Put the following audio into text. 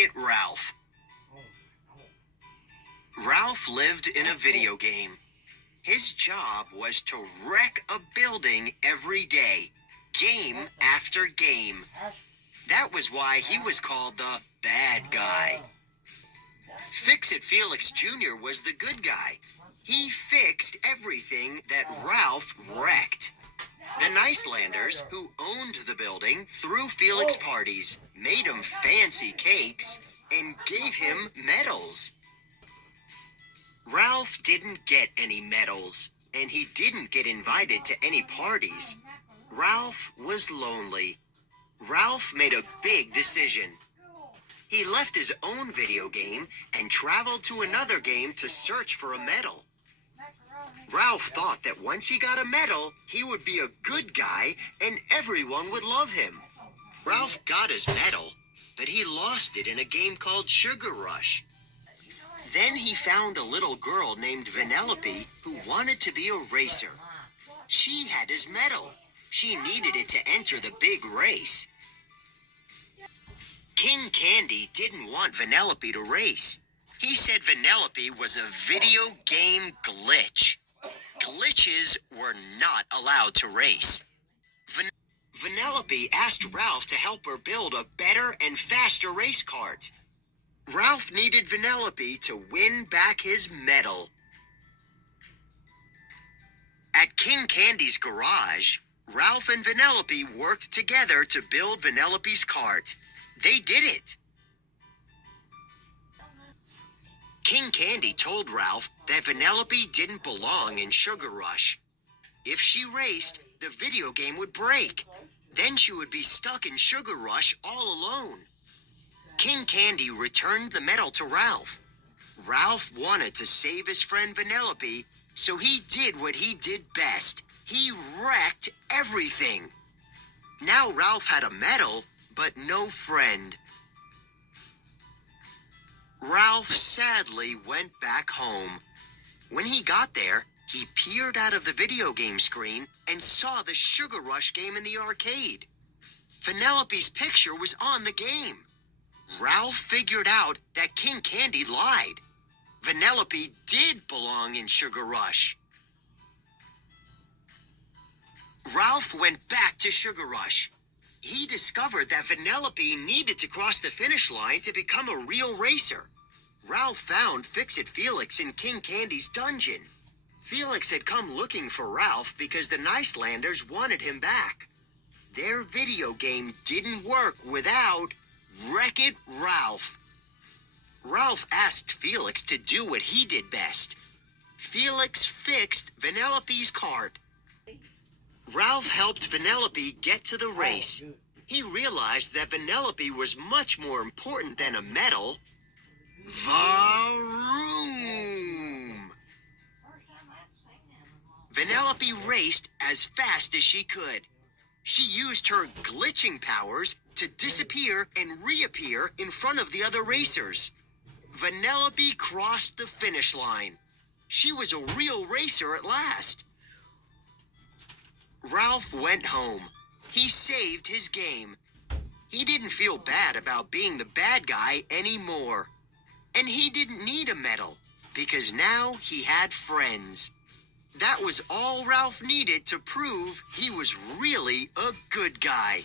Wreck-It Ralph. Ralph lived in a video game. His job was to wreck a building every day, game after game. That was why he was called the bad guy. Fix-It Felix Jr. was the good guy. He fixed everything that Ralph wrecked. The Nicelanders, who owned the building, threw Felix parties, made him fancy cakes, and gave him medals. Ralph didn't get any medals, and he didn't get invited to any parties. Ralph was lonely. Ralph made a big decision. He left his own video game and traveled to another game to search for a medal. Ralph thought that once he got a medal, he would be a good guy and everyone would love him. Ralph got his medal, but he lost it in a game called Sugar Rush. Then he found a little girl named Vanellope who wanted to be a racer. She had his medal. She needed it to enter the big race. King Candy didn't want Vanellope to race. He said Vanellope was a video game glitch. Glitches were not allowed to race. Vanellope asked Ralph to help her build a better and faster race cart. Ralph needed Vanellope to win back his medal. At King Candy's garage, Ralph and Vanellope worked together to build Vanellope's cart. They did it. King Candy told Ralph that Vanellope didn't belong in Sugar Rush. If she raced, the video game would break. Then she would be stuck in Sugar Rush all alone. King Candy returned the medal to Ralph. Ralph wanted to save his friend Vanellope, so he did what he did best. He wrecked everything. Now Ralph had a medal, but no friend. Ralph sadly went back home. When he got there, he peered out of the video game screen and saw the Sugar Rush game in the arcade. Vanellope's picture was on the game. Ralph figured out that King Candy lied. Vanellope did belong in Sugar Rush. Ralph went back to Sugar Rush. He discovered that Vanellope needed to cross the finish line to become a real racer. Ralph found Fix-It Felix in King Candy's dungeon. Felix had come looking for Ralph because the Nicelanders wanted him back. Their video game didn't work without Wreck-It Ralph. Ralph asked Felix to do what he did best. Felix fixed Vanellope's cart. Ralph helped Vanellope get to the race. He realized that Vanellope was much more important than a medal. Vroom! Vanellope raced as fast as she could. She used her glitching powers to disappear and reappear in front of the other racers. Vanellope crossed the finish line. She was a real racer at last. Ralph went home. He saved his game. He didn't feel bad about being the bad guy anymore. And he didn't need a medal, because now he had friends. That was all Ralph needed to prove he was really a good guy.